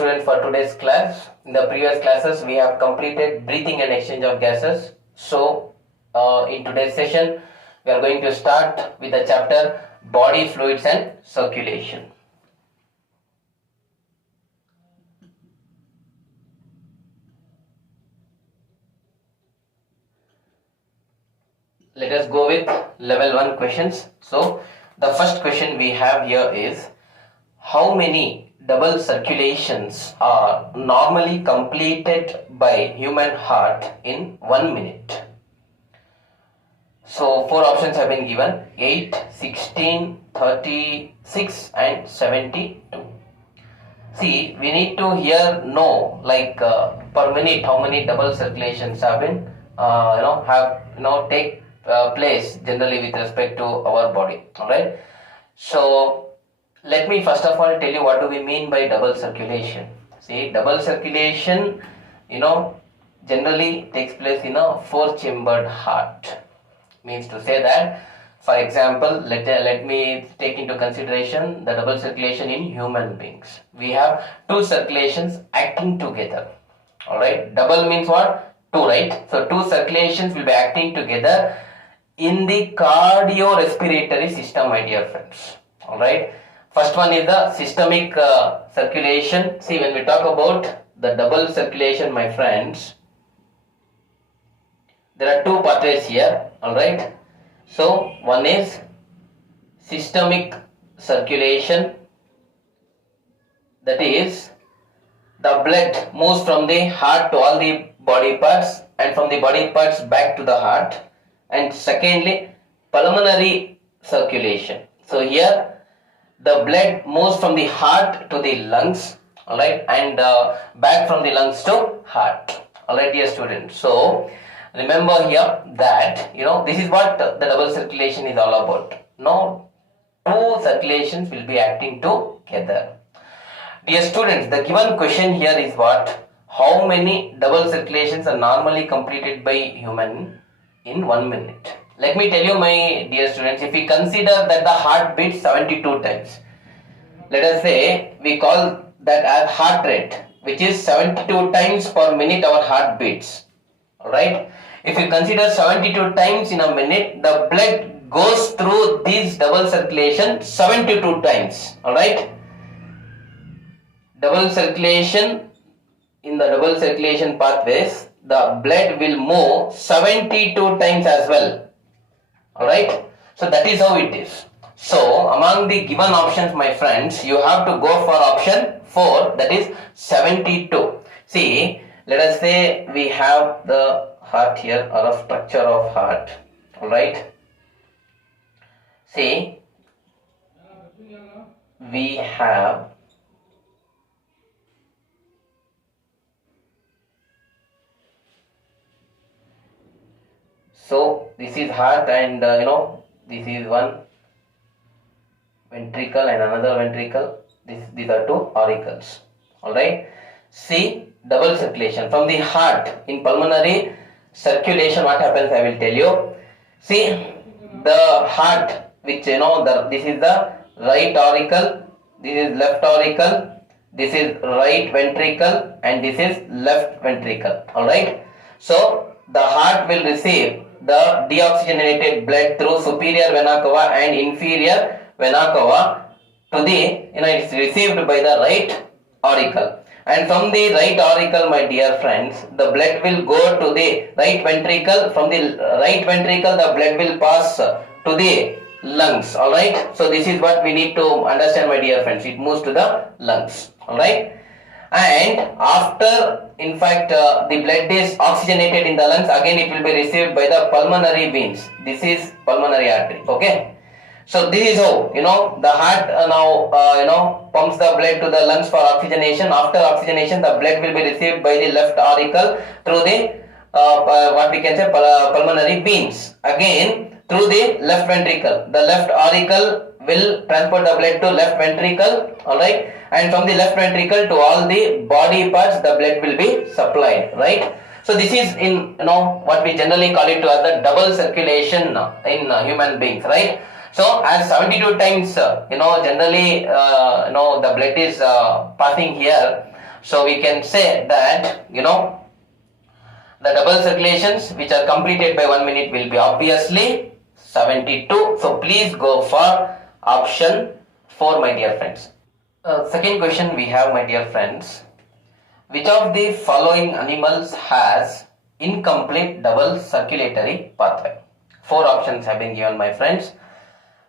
students, for today's class. In the previous classes, we have completed breathing and exchange of gases. So, in today's session, we are going to start with the chapter body fluids and circulation. Let us go with level 1 questions. So, the first question we have here is, how many double circulations are normally completed by human heart in 1 minute? So, 4 options have been given: 8, 16, 36 and 72. See, we need to here know per minute how many double circulations have been take place generally with respect to our body. Alright. So let me first of all tell you what do we mean by double circulation. See, double circulation generally takes place in a 4-chambered heart. Means to say that, for example, let me take into consideration the double circulation in human beings. We have 2 circulations acting together. Alright, double means what? 2, right? So 2 circulations will be acting together in the cardiorespiratory system, my dear friends. Alright, first one is the systemic circulation. See, when we talk about the double circulation, my friends, there are 2 pathways here. Alright, so one is systemic circulation, that is the blood moves from the heart to all the body parts and from the body parts back to the heart. And secondly, pulmonary circulation. So here the blood moves from the heart to the lungs, alright, and back from the lungs to heart. Alright, dear students. So remember here that this is what the double circulation is all about. Now 2 circulations will be acting together. Dear students, the given question here is what? How many double circulations are normally completed by human in 1 minute? Let me tell you, my dear students, if we consider that the heart beats 72 times, let us say we call that as heart rate, which is 72 times per minute our heart beats. Alright, if you consider 72 times in a minute, the blood goes through these double circulation 72 times. Alright, double circulation, in the double circulation pathways, the blood will move 72 times as well. Alright, so that is how it is. So among the given options, my friends, you have to go for option 4, that is 72. See, let us say we have the heart here, or a structure of heart. Alright, see, we have so this is heart, and this is one ventricle and another ventricle. These are 2 auricles. Alright, see, double circulation from the heart. In pulmonary circulation, what happens, I will tell you. See, the heart, which this is the right auricle, this is left auricle, this is right ventricle, and this is left ventricle. Alright, so the heart will receive the deoxygenated blood through superior vena cava and inferior vena cava to the it's received by the right auricle. And from the right auricle, my dear friends, the blood will go to the right ventricle. From the right ventricle, the blood will pass to the lungs. Alright, so this is what we need to understand, my dear friends. It moves to the lungs. Alright, and after, in fact, the blood is oxygenated in the lungs, again it will be received by the pulmonary veins. This is pulmonary artery. Okay, so this is how the heart now pumps the blood to the lungs for oxygenation. After oxygenation, the blood will be received by the left auricle through the what we can say pulmonary veins, again through the left ventricle. The left auricle will transport the blood to left ventricle. Alright, and from the left ventricle to all the body parts, the blood will be supplied. Right, so this is in what we generally call it as the double circulation in human beings. Right, so as 72 times generally the blood is passing here, So we can say that, the double circulations which are completed by 1 minute will be obviously 72. So please go for option 4, my dear friends. Second question we have, my dear friends. Which of the following animals has incomplete double circulatory pathway? 4 options have been given, my friends.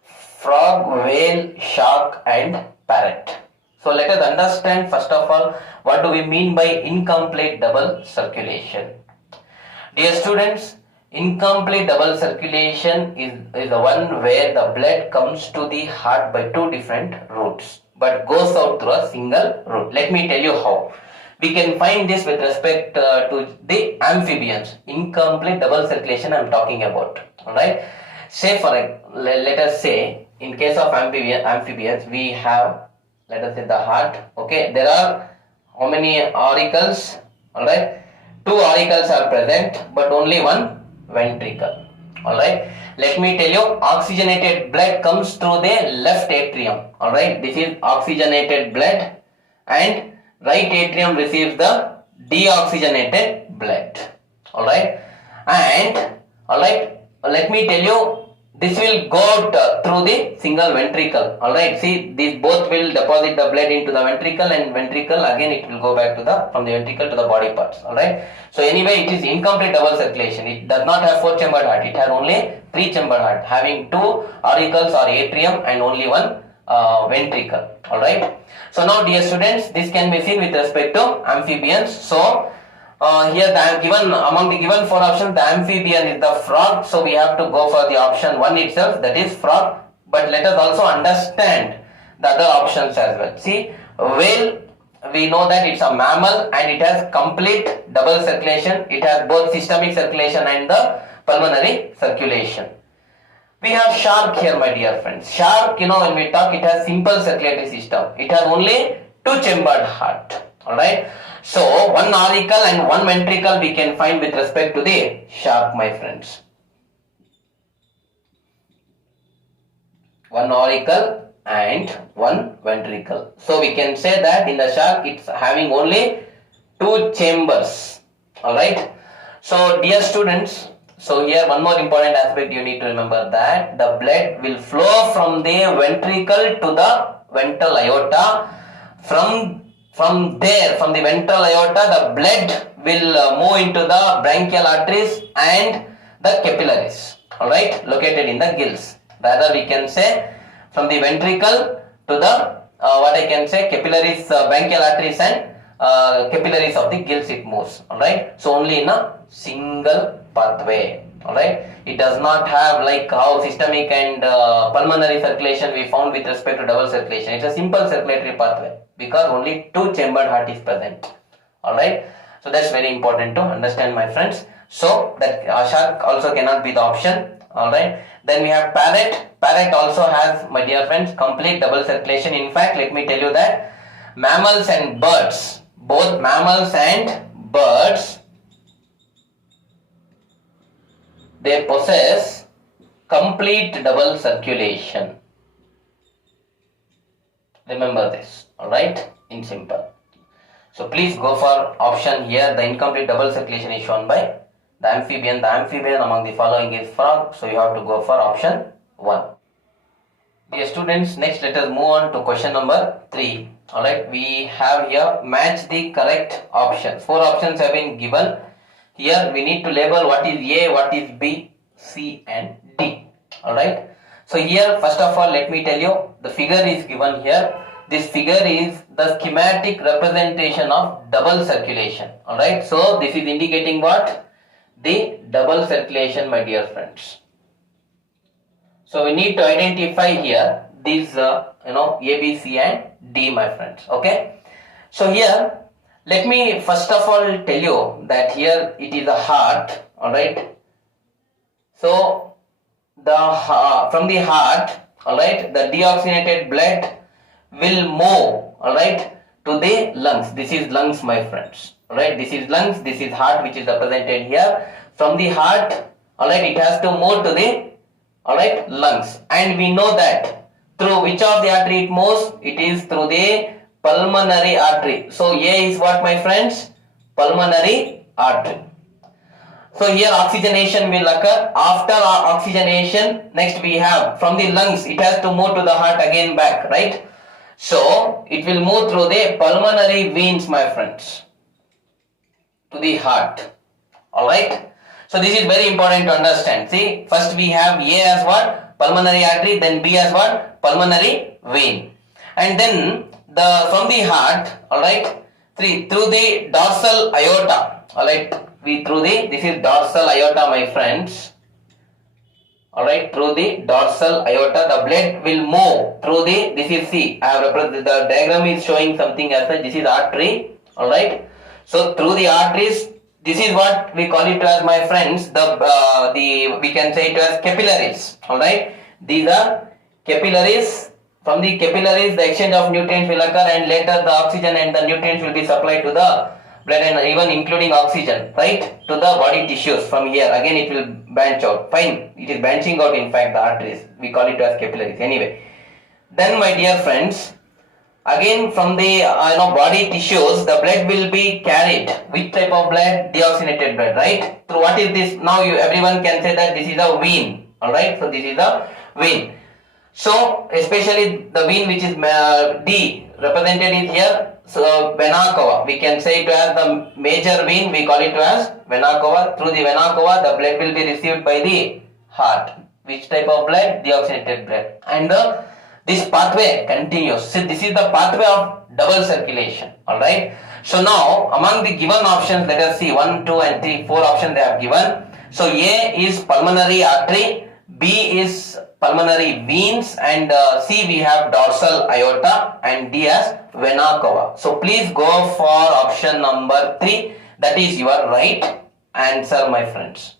Frog, whale, shark and parrot. So let us understand first of all what do we mean by incomplete double circulation. Dear students, incomplete double circulation is the one where the blood comes to the heart by 2 different routes but goes out through a single route. Let me tell you how. We can find this with respect to the amphibians. Incomplete double circulation I am talking about. Alright. Say let us say in case of amphibians we have, let us say, the heart. Okay. There are how many auricles? Alright. 2 auricles are present but only 1 ventricle. Alright. Let me tell you, oxygenated blood comes through the left atrium. Alright. This is oxygenated blood and right atrium receives the deoxygenated blood. Alright. And let me tell you, this will go out through the single ventricle. Alright. See, these both will deposit the blood into the ventricle and ventricle again it will go back to from the ventricle to the body parts. Alright. So anyway, it is incomplete double circulation. It does not have 4 chambered heart. It has only 3 chambered heart having 2 auricles or atrium and only 1 ventricle. Alright. So now dear students, this can be seen with respect to amphibians. So here among the given 4 options, the amphibian is the frog. So we have to go for the option 1 itself, that is frog. But let us also understand the other options as well. See, whale, we know that it's a mammal and it has complete double circulation. It has both systemic circulation and the pulmonary circulation. We have shark here, my dear friends. Shark, when we talk, it has simple circulatory system. It has only 2 chambered heart. Alright. So 1 auricle and 1 ventricle we can find with respect to the shark, my friends. 1 auricle and 1 ventricle. So we can say that in the shark it's having only 2 chambers. Alright. So dear students, so here one more important aspect you need to remember, that the blood will flow from the ventricle to the ventral aorta. From the ventral aorta, the blood will move into the branchial arteries and the capillaries, alright, located in the gills. Rather we can say from the ventricle to the capillaries, branchial arteries and capillaries of the gills it moves. Alright. So only in a single pathway. Alright. It does not have like how systemic and pulmonary circulation we found with respect to double circulation. It's a simple circulatory pathway because only 2 chambered heart is present. Alright. So that's very important to understand, my friends. So that shark also cannot be the option. Alright. Then we have parrot. Parrot also has, my dear friends, complete double circulation. In fact, let me tell you that mammals and birds, both mammals and birds, they possess complete double circulation. Remember this, alright, in simple. So please go for option here. The incomplete double circulation is shown by the amphibian. The amphibian among the following is frog. So you have to go for option 1. Dear students, next let us move on to question number 3. Alright, we have here match the correct options. 4 options have been given. Here we need to label what is A, what is B, C and D. Alright. So here first of all let me tell you the figure is given here. This figure is the schematic representation of double circulation. Alright. So this is indicating what? The double circulation, my dear friends. So we need to identify here these A, B, C and D, my friends. Okay. So here let me first of all tell you that here it is a heart. Alright. So from the heart, alright, the deoxygenated blood will move, alright, to the lungs. This is lungs, my friends. Alright, this is lungs, this is heart which is represented here. From the heart, alright, it has to move to the, alright, lungs. And we know that through which of the artery it moves? It is through the pulmonary artery. So A is what, my friends? Pulmonary artery. So here oxygenation will occur. After oxygenation, next we have from the lungs, it has to move to the heart again back, right? So it will move through the pulmonary veins, my friends, to the heart. Alright. So this is very important to understand. See, first we have A as what? Pulmonary artery, then B as what? Pulmonary vein. And then from the heart, alright, through the dorsal aorta, alright, this is dorsal aorta, my friends. Alright, through the dorsal aorta, the blood will move through this is C. I have represented, the diagram is showing something as such. This is artery, alright. So through the arteries, this is what we call it as, my friends, we can say it as capillaries, alright. These are capillaries. From the capillaries, the exchange of nutrients will occur, and later the oxygen and the nutrients will be supplied to the blood, and even including oxygen, right, to the body tissues. From here, again it will branch out. Fine, it is branching out, in fact, the arteries. We call it as capillaries. Anyway, then, my dear friends, again from the body tissues, the blood will be carried. Which type of blood? Deoxygenated blood, right? So what is this? Now everyone can say that this is a vein, alright? So this is a vein. So especially the vein which is D represented is here. So vena cava, we can say it as the major vein, we call it as vena cava. Through the vena cava, the blood will be received by the heart. Which type of blood? Deoxygenated blood. And this pathway continues. See, this is the pathway of double circulation. Alright. So now among the given options, let us see 1, 2 and 3, 4 options they have given. So A is pulmonary artery, B is pulmonary veins, and C we have dorsal aorta, and D as vena cava. So please go for option number 3. That is your right answer, my friends.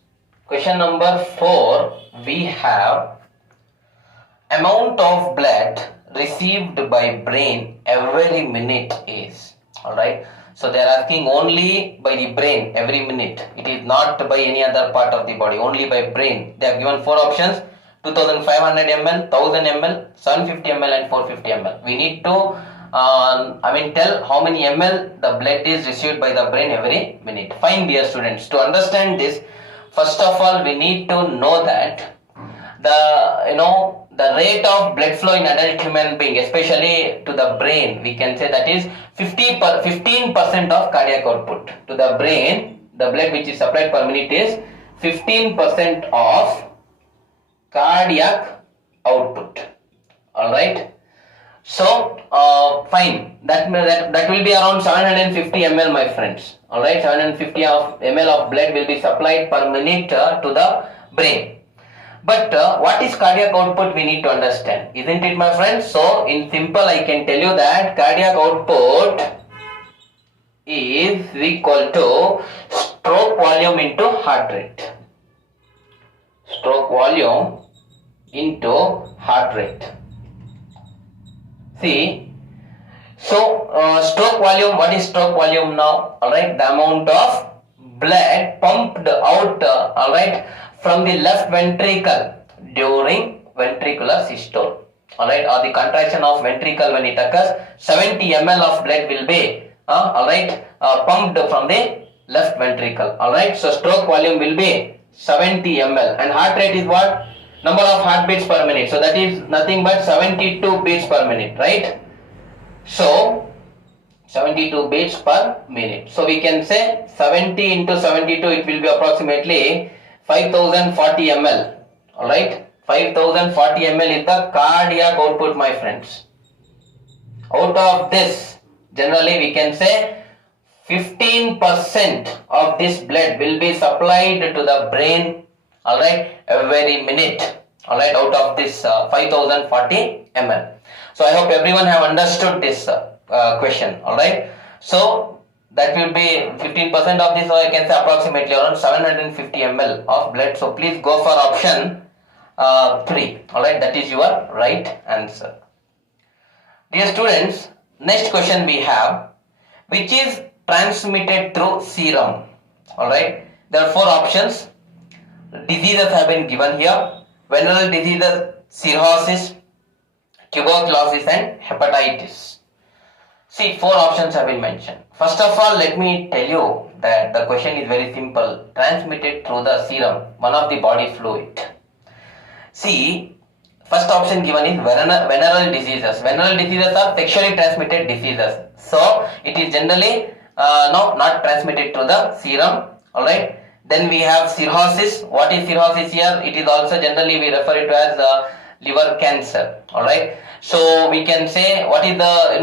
Question number 4, we have amount of blood received by brain every minute is. Alright. So they are asking only by the brain every minute. It is not by any other part of the body, only by brain. They have given 4 options: 2500 ml, 1000 ml, 750 ml and 450 ml. We need to tell how many ml the blood is received by the brain every minute. Fine, dear students. To understand this, first of all, we need to know that the rate of blood flow in adult human being, especially to the brain, we can say that is 15% of cardiac output. To the brain, the blood which is supplied per minute is 15% of cardiac output. Alright. So fine, that will be around 750 ml, my friends. Alright, 750 ml of blood will be supplied per minute to the brain. But what is cardiac output, we need to understand, isn't it, my friends? So in simple, I can tell you that cardiac output is equal to stroke volume into heart rate. Stroke volume into heart rate. See, so stroke volume, what is stroke volume now? Alright, the amount of blood pumped out, alright, from the left ventricle during ventricular systole, alright, or the contraction of ventricle when it occurs. 70 ml of blood will be pumped from the left ventricle. Alright, so stroke volume will be 70 ml, and heart rate is what? Number of heartbeats per minute. So that is nothing but 72 beats per minute, right? So 72 beats per minute. So we can say 70 into 72, it will be approximately 5040 ml. Alright, 5040 ml is the cardiac output, my friends. Out of this, generally we can say 15% of this blood will be supplied to the brain, alright, every minute, alright, out of this 5040 ml. So I hope everyone have understood this question, alright. So that will be 15% of this, or I can say approximately around 750 ml of blood. So please go for option 3, alright, that is your right answer. Dear students, next question we have, which is transmitted through serum. Alright, there are 4 options. Diseases have been given here: venereal diseases, cirrhosis, tuberculosis and hepatitis. See, four options have been mentioned. First of all, let me tell you that the question is very simple. Transmitted through the serum, one of the body fluid. See, first option given is venereal diseases. Venereal diseases are sexually transmitted diseases. So, it is generally not transmitted through the serum. Alright. Then we have cirrhosis. What is cirrhosis here? It is also generally we refer it to as liver cancer. Alright. So we can say what is the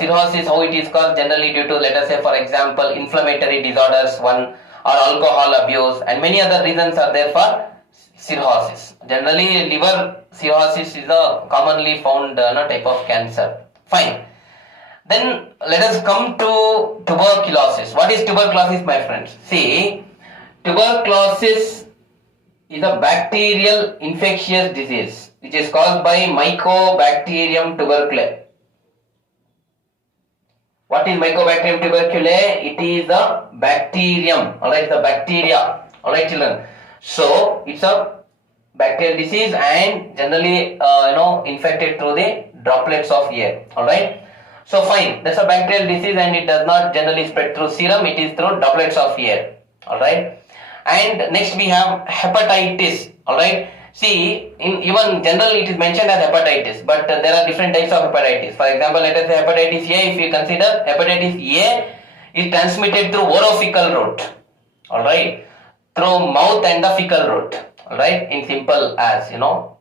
cirrhosis, how it is caused generally due to, let us say for example, inflammatory disorders, one, or alcohol abuse, and many other reasons are there for cirrhosis. Generally liver cirrhosis is a commonly found type of cancer. Fine. Then let us come to tuberculosis. What is tuberculosis, my friends? See, tuberculosis is a bacterial infectious disease which is caused by Mycobacterium tuberculosis. What is Mycobacterium tuberculosis? It is a bacterium. Alright, the bacteria. Alright, children. So it's a bacterial disease and generally infected through the droplets of air. Alright. So fine, that's a bacterial disease and it does not generally spread through serum, it is through droplets of air. Alright. And next we have hepatitis. Alright. See, in even generally it is mentioned as hepatitis, but there are different types of hepatitis. For example, let us say hepatitis A. If you consider hepatitis A is transmitted through orophycal route. Alright. Through mouth and the fecal route. Alright. In simple as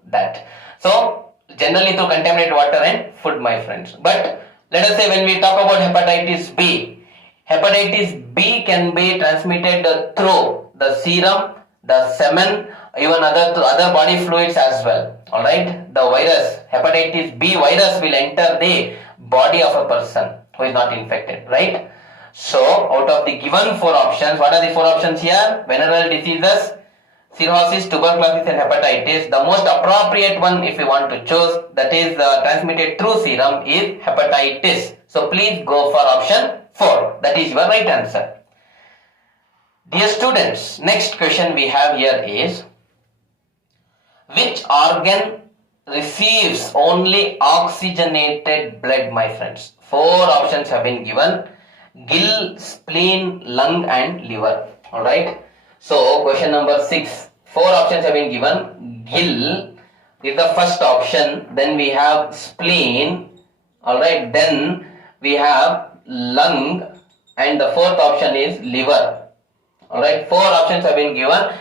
that. So generally through contaminated water and food, my friends. But let us say when we talk about hepatitis B can be transmitted through the serum, the semen, even other body fluids as well. Alright, the virus, hepatitis B virus will enter the body of a person who is not infected, right? So, out of the given four options, what are the four options here? Venereal diseases, cirrhosis, tuberculosis and hepatitis. The most appropriate one if you want to choose, that is transmitted through serum, is hepatitis. So please go for option 4. That is your right answer. Dear students, next question we have here is, which organ receives only oxygenated blood, my friends? Four options have been given: gill, spleen, lung and liver. Alright. So question number 6. Four options have been given. Gill is the first option. Then we have spleen. Alright. Then we have lung. And the fourth option is liver. Alright. Four options have been given.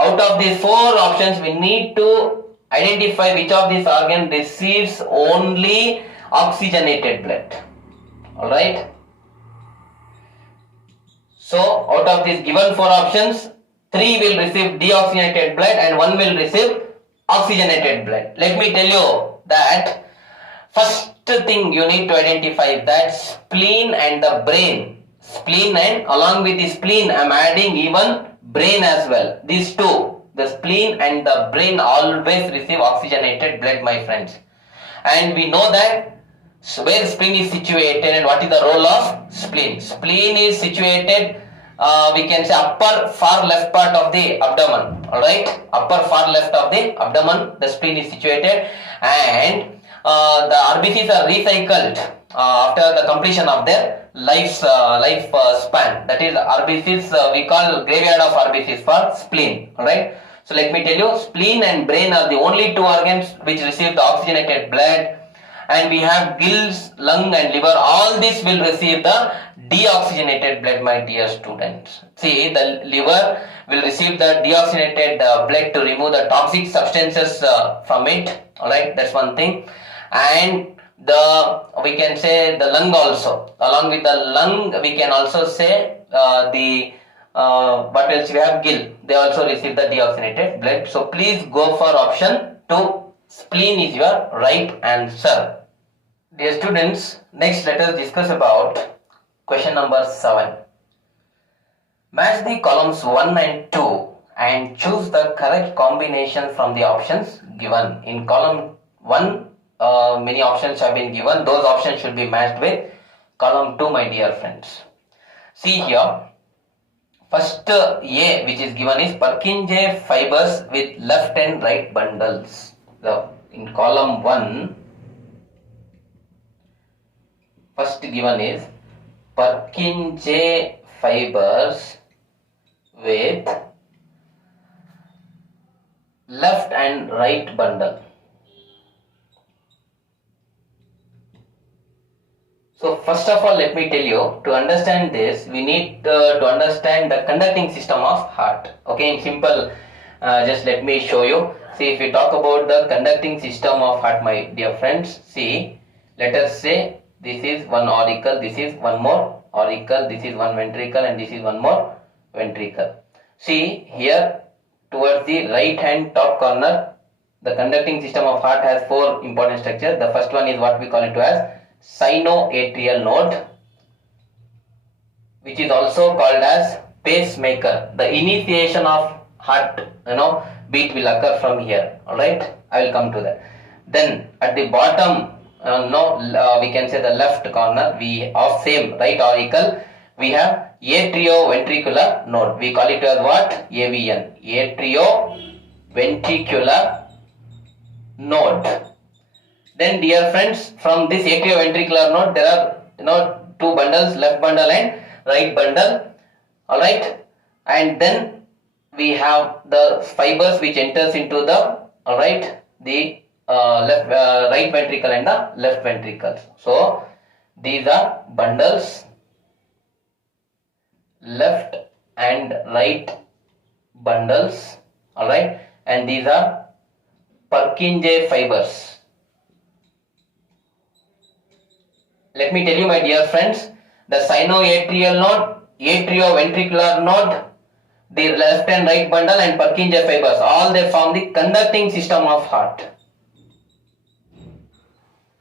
Out of these four options, we need to identify which of these organ receives only oxygenated blood. Alright. So out of these given four options, 3 will receive deoxygenated blood and 1 will receive oxygenated blood. Let me tell you that first thing you need to identify that spleen and the brain. Spleen, and along with the spleen I am adding even brain as well. These two, the spleen and the brain, always receive oxygenated blood, my friends. And we know that where spleen is situated and what is the role of spleen. Spleen is situated, we can say upper far left part of the abdomen. Alright, upper far left of the abdomen, the spleen is situated, and the RBCs are recycled after the completion of their life span. That is RBCs, we call graveyard of RBCs for spleen. Alright. So let me tell you, spleen and brain are the only two organs which receive the oxygenated blood, and we have gills, lung and liver. All this will receive the deoxygenated blood, my dear students. See, the liver will receive the deoxygenated blood to remove the toxic substances from it. Alright, that's one thing. And we can say the lung also. Along with the lung, we can also say what else we have? Gill. They also receive the deoxygenated blood. So please go for option 2. Spleen is your right answer. Dear students, next let us discuss about question number 7. Match the columns 1 and 2 and choose the correct combination from the options given. In column 1, many options have been given. Those options should be matched with column 2, my dear friends. See here, first A which is given is Purkinje fibers with left and right bundles. So in column 1, First given is Purkinje fibers with left and right bundle. So first of all, let me tell you, to understand this, we need to understand the conducting system of heart. Okay, in simple, just let me show you. See, if we talk about the conducting system of heart, my dear friends, see, let us say this is one auricle, this is one more auricle, this is one ventricle, and this is one more ventricle. See, here towards the right hand top corner, the conducting system of heart has four important structures. The first one is what we call it as sinoatrial node, which is also called as pacemaker. The initiation of heart, beat will occur from here. All right, I will come to that. Then at the bottom, we can say the left corner, we of same right auricle, we have atrioventricular node. We call it as what? AVN, atrioventricular node. Then, dear friends, from this atrioventricular node, there are two bundles, left bundle and right bundle. All right, and then we have the fibers which enters into the the right ventricle and the left ventricles. So these are bundles, left and right bundles. All right, and these are Purkinje fibers. Let me tell you, my dear friends, the sinoatrial node, atrioventricular node, the left and right bundle and Purkinje fibers, all they form the conducting system of heart.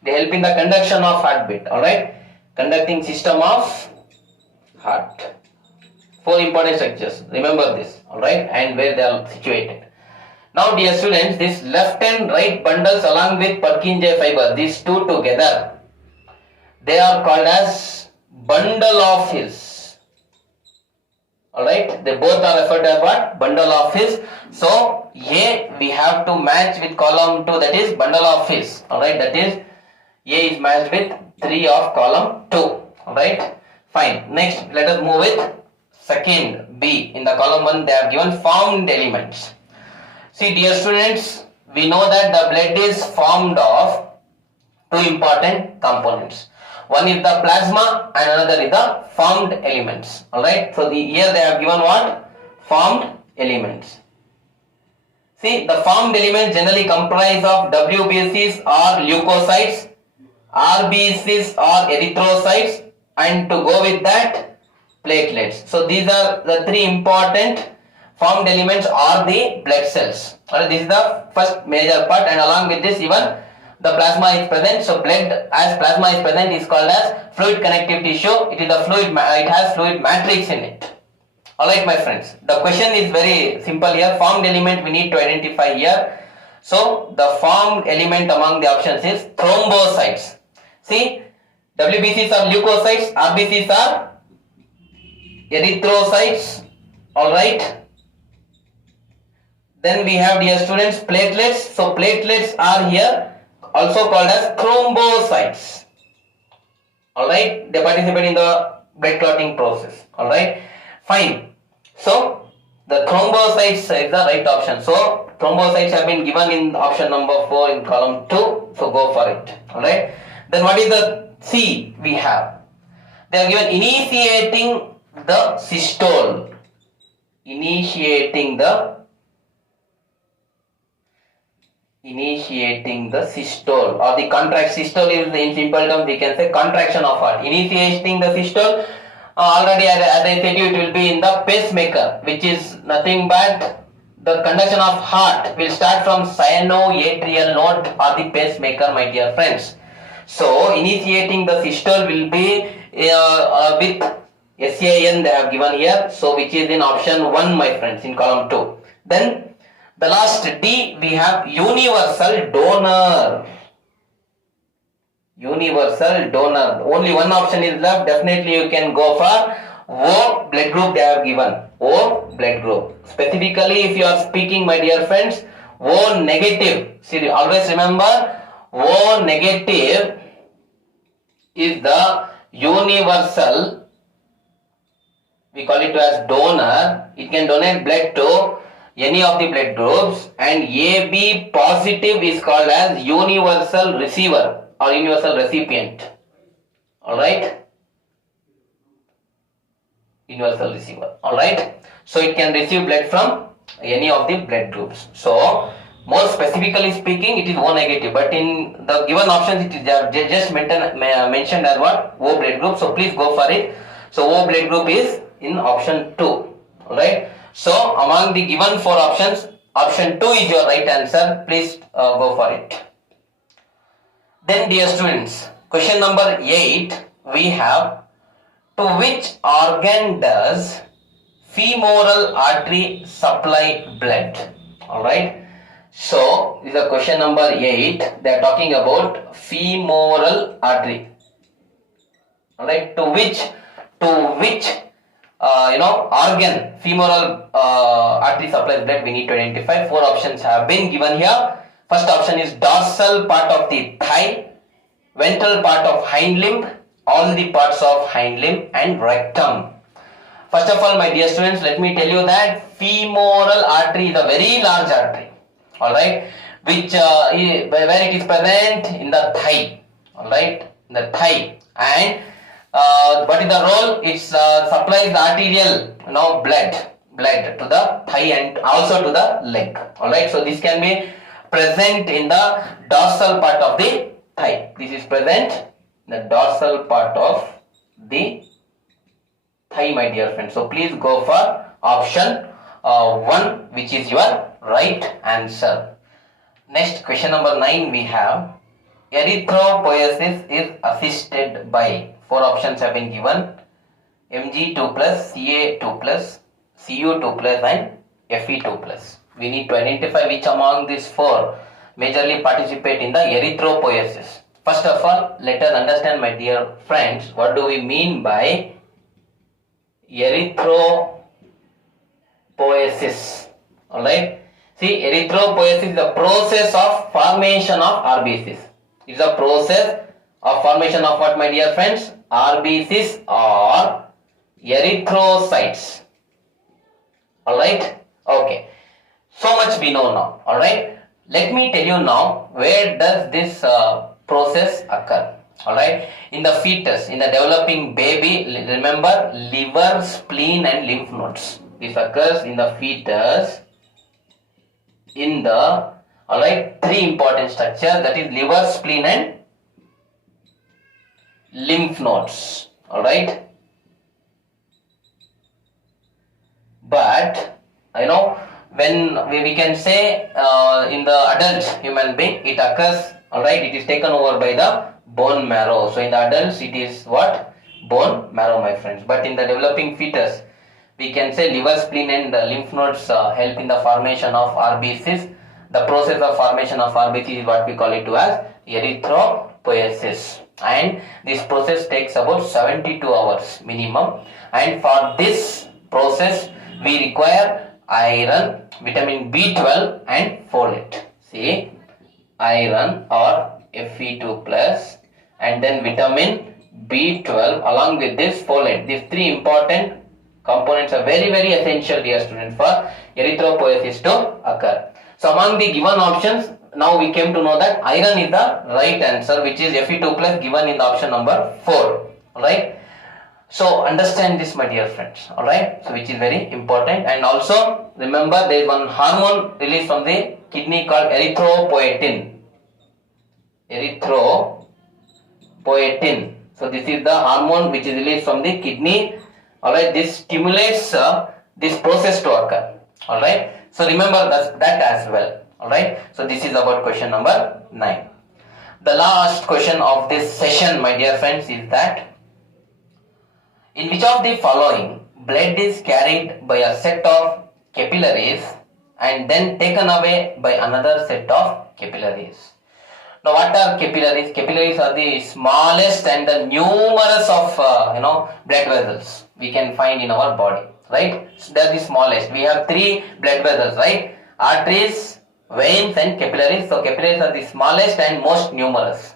They help in the conduction of heartbeat. Alright, conducting system of heart. Four important structures. Remember this. Alright, and where they are situated. Now, dear students, this left and right bundles along with Purkinje fiber, these two together, they are called as bundle of His. Alright, they both are referred to as what? Bundle of His. So, A we have to match with column 2, that is bundle of His. Alright, that is A is matched with 3 of column 2. Alright, fine. Next, let us move with second B. In the column 1, they are given formed elements. See, dear students, we know that the blood is formed of two important components. One is the plasma and another is the formed elements. Alright, so here they have given what? Formed elements. See, the formed elements generally comprise of WBCs or leukocytes, RBCs or erythrocytes, and to go with that, platelets. So these are the three important formed elements or the blood cells. Alright, this is the first major part, and along with this even the plasma is present. So blood as plasma is present is called as fluid connective tissue. It is the fluid, it has fluid matrix in it. Alright, my friends, the question is very simple here. Formed element we need to identify here. So the formed element among the options is thrombocytes. See, WBCs are leukocytes, RBCs are erythrocytes. Alright. Then we have, dear students, platelets. So platelets are here also called as thrombocytes. Alright, they participate in the blood clotting process. Alright, fine. So the thrombocytes is the right option. So thrombocytes have been given in option number 4 in column 2. So go for it. Alright. Then what is the C we have? They are given initiating the systole. Initiating the systole or the contract. Systole is in simple terms we can say contraction of heart. Initiating the systole, already as I said you, it will be in the pacemaker, which is nothing but the conduction of heart will start from sinoatrial node or the pacemaker, my dear friends. So initiating the systole will be with SAN they have given here, so which is in option 1, my friends, in column 2. Then the last D we have universal donor. Universal donor. Only one option is left. Definitely you can go for O blood group they have given. O blood group. Specifically if you are speaking, my dear friends, O negative. See, always remember O negative is the universal, we call it as donor. It can donate blood to any of the blood groups, and AB positive is called as universal receiver or universal recipient. Alright, universal receiver. Alright, so it can receive blood from any of the blood groups. So more specifically speaking, it is O negative, but in the given options it is just mentioned as what? O blood group. So please go for it. So O blood group is in option 2. Alright, so among the given 4 options, option 2 is your right answer. Please go for it. Then dear students, question number 8, we have, to which organ does femoral artery supply blood? Alright, so this is question number 8. They are talking about femoral artery. Alright, to which organ femoral artery supplies blood, we need to identify. 4 options have been given here. First option is dorsal part of the thigh, ventral part of hind limb, all the parts of hind limb, and rectum. First of all, my dear students, let me tell you that femoral artery is a very large artery, alright, which where it is present in the thigh, alright, in the thigh, and what is the role? It supplies the arterial blood to the thigh and also to the leg. Alright, so this can be present in the dorsal part of the thigh. This is present in the dorsal part of the thigh, my dear friends. So please go for option 1, which is your right answer. Next, question number 9 we have, erythropoiesis is assisted by, 4 options have been given, Mg2+, Ca2+, Cu2+, and Fe2+. We need to identify which among these 4 majorly participate in the erythropoiesis. First of all, let us understand, my dear friends, what do we mean by erythropoiesis? Alright, see, erythropoiesis is the process of formation of RBCs. It's a process of formation of what, my dear friends? RBCs or erythrocytes. Alright, okay. So much we know now. Alright, let me tell you now, where does this process occur? Alright, in the fetus, in the developing baby, remember, liver, spleen, and lymph nodes. This occurs in the fetus in the, alright, 3 important structures, that is liver, spleen, and lymph nodes. Alright, but when we can say in the adult human being it occurs, alright, it is taken over by the bone marrow. So in the adults it is what? Bone marrow, my friends. But in the developing fetus, we can say liver, spleen, and the lymph nodes help in the formation of RBCs. The process of formation of RBCs is what we call it as erythropoiesis, and this process takes about 72 hours minimum, and for this process we require iron, vitamin B12, and folate. See, iron or Fe2+, and then vitamin B12 along with this folate. These 3 important components are very, very essential, dear students, for erythropoiesis to occur. So among the given options, now we came to know that iron is the right answer, which is Fe2+ given in the option number 4. Alright, so understand this, my dear friends. Alright, so which is very important. And also remember, there is one hormone released from the kidney called erythropoietin. Erythropoietin. So this is the hormone which is released from the kidney. Alright, this stimulates this process to occur. Alright, so remember that as well. Alright, so this is about question number 9. The last question of this session, my dear friends, is that in which of the following blood is carried by a set of capillaries and then taken away by another set of capillaries? Now, what are capillaries? Capillaries are the smallest and the numerous of blood vessels we can find in our body, right? So they are the smallest. We have 3 blood vessels, right? Arteries, veins, and capillaries. So capillaries are the smallest and most numerous.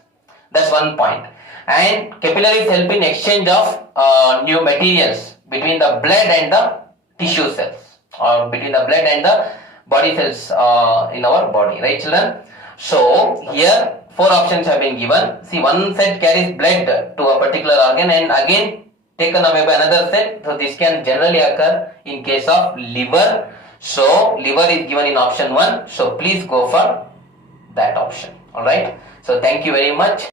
That's one point. And capillaries help in exchange of new materials between the blood and the tissue cells, or between the blood and the body cells in our body, right children? So here four options have been given. See, one set carries blood to a particular organ and again taken away by another set. So this can generally occur in case of liver. So liver is given in option 1. So please go for that option. Alright. So thank you very much.